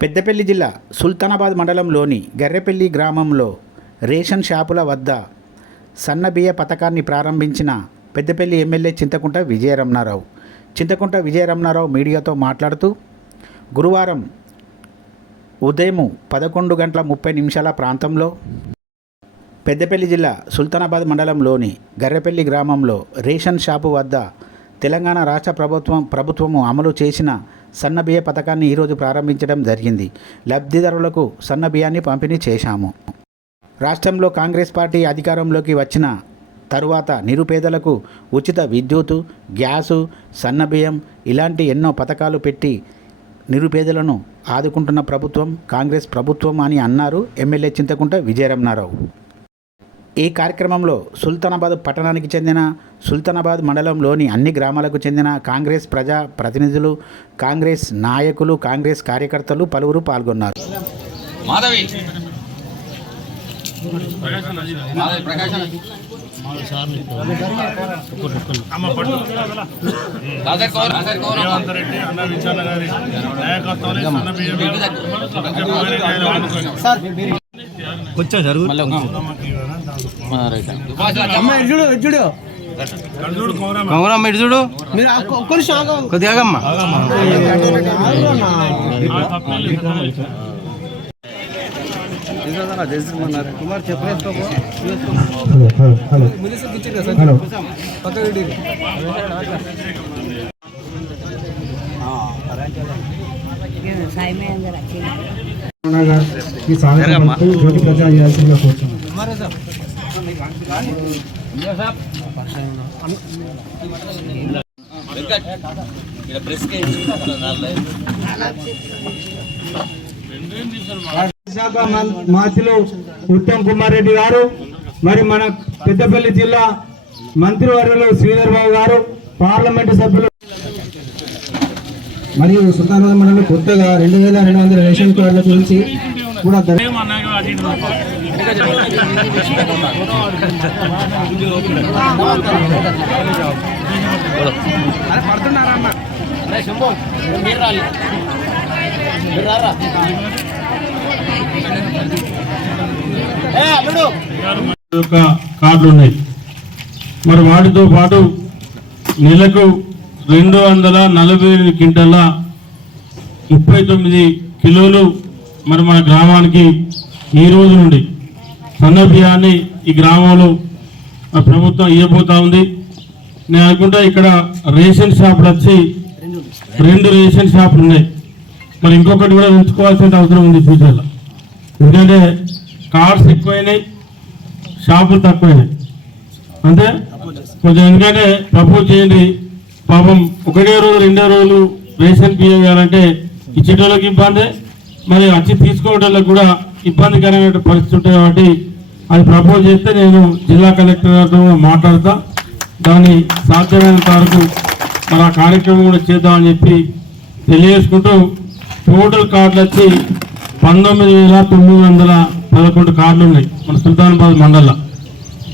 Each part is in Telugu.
పెద్దపల్లి జిల్లా సుల్తానాబాద్ మండలంలోని గర్రెపల్లి గ్రామంలో రేషన్ షాపుల వద్ద సన్నబియ్య పథకాన్ని ప్రారంభించిన పెద్దపల్లి ఎమ్మెల్యే చింతకుంట విజయరమణారావు. చింతకుంట విజయరమణారావు మీడియాతో మాట్లాడుతూ గురువారం ఉదయం పదకొండు గంటల ముప్పై నిమిషాల ప్రాంతంలో పెద్దపల్లి జిల్లా సుల్తానాబాద్ మండలంలోని గర్రెపల్లి గ్రామంలో రేషన్ షాపు వద్ద తెలంగాణ రాష్ట్ర ప్రభుత్వం ప్రభుత్వము అమలు చేసిన సన్నబియ్య పథకాన్ని ఈరోజు ప్రారంభించడం జరిగింది. లబ్ధిదారులకు సన్నబియ్యాన్ని పంపిణీ చేశాము. రాష్ట్రంలో కాంగ్రెస్ పార్టీ అధికారంలోకి వచ్చిన తరువాత నిరుపేదలకు ఉచిత విద్యుత్ గ్యాసు సన్నబియ్యం ఇలాంటి ఎన్నో పథకాలు పెట్టి నిరుపేదలను ఆదుకుంటున్న ప్రభుత్వం కాంగ్రెస్ ప్రభుత్వం అని అన్నారు ఎమ్మెల్యే చింతకుంట విజయరమణారావు. ఈ కార్యక్రమంలో సుల్తానాబాద్ పట్టణానికి చెందిన సుల్తానాబాద్ మండలంలోని అన్ని గ్రామాలకు చెందిన కాంగ్రెస్ ప్రజా ప్రతినిధులు కాంగ్రెస్ నాయకులు కాంగ్రెస్ కార్యకర్తలు పలువురు పాల్గొన్నారు. మాధవి. అన్న విచారణ గారి నాయకత్వంలో కర్జూడు కౌరమ్మ. కౌరమ్మ ఇటు చూడు మీరు ఆ ఒక్క నిమిషం ఆగండి. కొద్దిగా ఆగమ్మా. కుమార్ చెప్పలేసుకోపో సాయి అందరు వచ్చింది ఈ జ్యోతి చేయాల్సిందిగా కోరుతున్నాను శాఖ మంత్రులు ఉత్తమ్ కుమార్ రెడ్డి గారు మరి మన పెద్దపల్లి జిల్లా మంత్రివర్యులు శ్రీధర్ బాబు గారు పార్లమెంటు సభ్యులు మరియు సుల్తానాబాద్ మండలం కొత్తగా రెండు వేల రెండు వందల రేషన్ కార్డుల గురించి కూడా ద- కార్డులు ఉన్నాయి. మరి వాటితో పాటు నెలకు రెండు వందల నలభై ఎనిమిది క్వింటల ముప్పై తొమ్మిది కిలోలు మరి మన గ్రామానికి ఈ రోజు నుండి సన్న బియ్యాన్ని ఈ గ్రామంలో ప్రభుత్వం ఇవ్వబోతా ఉంది. నేను అనుకుంటా ఇక్కడ రేషన్ షాపులు వచ్చి రెండు రేషన్ షాపులు ఉన్నాయి. మరి ఇంకొకటి కూడా ఉంచుకోవాల్సిన అవసరం ఉంది ఫ్యూచర్లో. ఎందుకంటే కార్స్ ఎక్కువైనాయి షాపులు తక్కువైనాయి. అంటే కొంచెం ఎందుకంటే ప్రపోజ్ చేయండి పాపం ఒకటే రోజు రెండో రోజులు రేషన్ బియ్యం ఇవ్వాలంటే ఇచ్చేటోళ్ళకి ఇబ్బందే. మరి వచ్చి తీసుకోవడానికి కూడా ఇబ్బందికరమైన పరిస్థితి ఉంటాయి కాబట్టి అది ప్రపోజ్ చేస్తే నేను జిల్లా కలెక్టర్తో మాట్లాడతా. దాన్ని సాధ్యమైనంత వరకు మరి ఆ కార్యక్రమం కూడా చేద్దామని చెప్పి తెలియజేసుకుంటూ టోటల్ కార్డులు వచ్చి పంతొమ్మిది వేల తొమ్మిది వందల పదకొండు కార్డులు ఉన్నాయి మన సుల్తానాబాద్ మండలం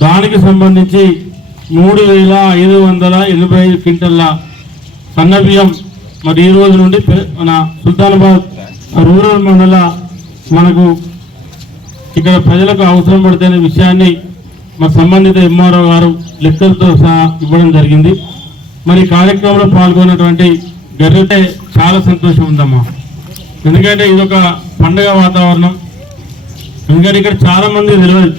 దానికి సంబంధించి మూడు వేల ఐదు వందల ఎనభై ఐదు క్వింటల్ల సన్నబియ్యం. మరి ఈ రోజు నుండి మన సుల్తానాబాద్ రూరల్ మండల మనకు ఇక్కడ ప్రజలకు అవసరం పడుతున్న విషయాన్ని మా సంబంధిత ఎంఆర్ఓ గారు లెక్కలతో సహా ఇవ్వడం జరిగింది. మరి కార్యక్రమంలో పాల్గొన్నటువంటి గర్రెటే చాలా సంతోషం ఉందమ్మా. ఎందుకంటే ఇది ఒక పండగ వాతావరణం. ఎందుకంటే ఇక్కడ చాలామంది తెలియదు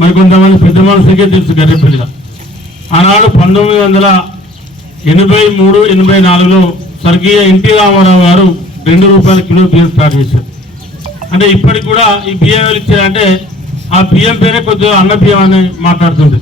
మరి కొంతమంది పెద్ద మనుషులకే తెలుసు గర్రెపల్లిలో ఆనాడు పంతొమ్మిది వందల ఎనభై మూడు ఎనభై నాలుగులో స్వర్గీయ ఎన్టీ రామారావు గారు రెండు రూపాయల కిలో బియ్యం స్టార్ట్ చేశారు. అంటే ఇప్పటికి కూడా ఈ బియ్యం ఇచ్చారంటే ఆ బియ్యం పేరే కొద్దిగా అన్న బియ్యం అని మాట్లాడుతుంది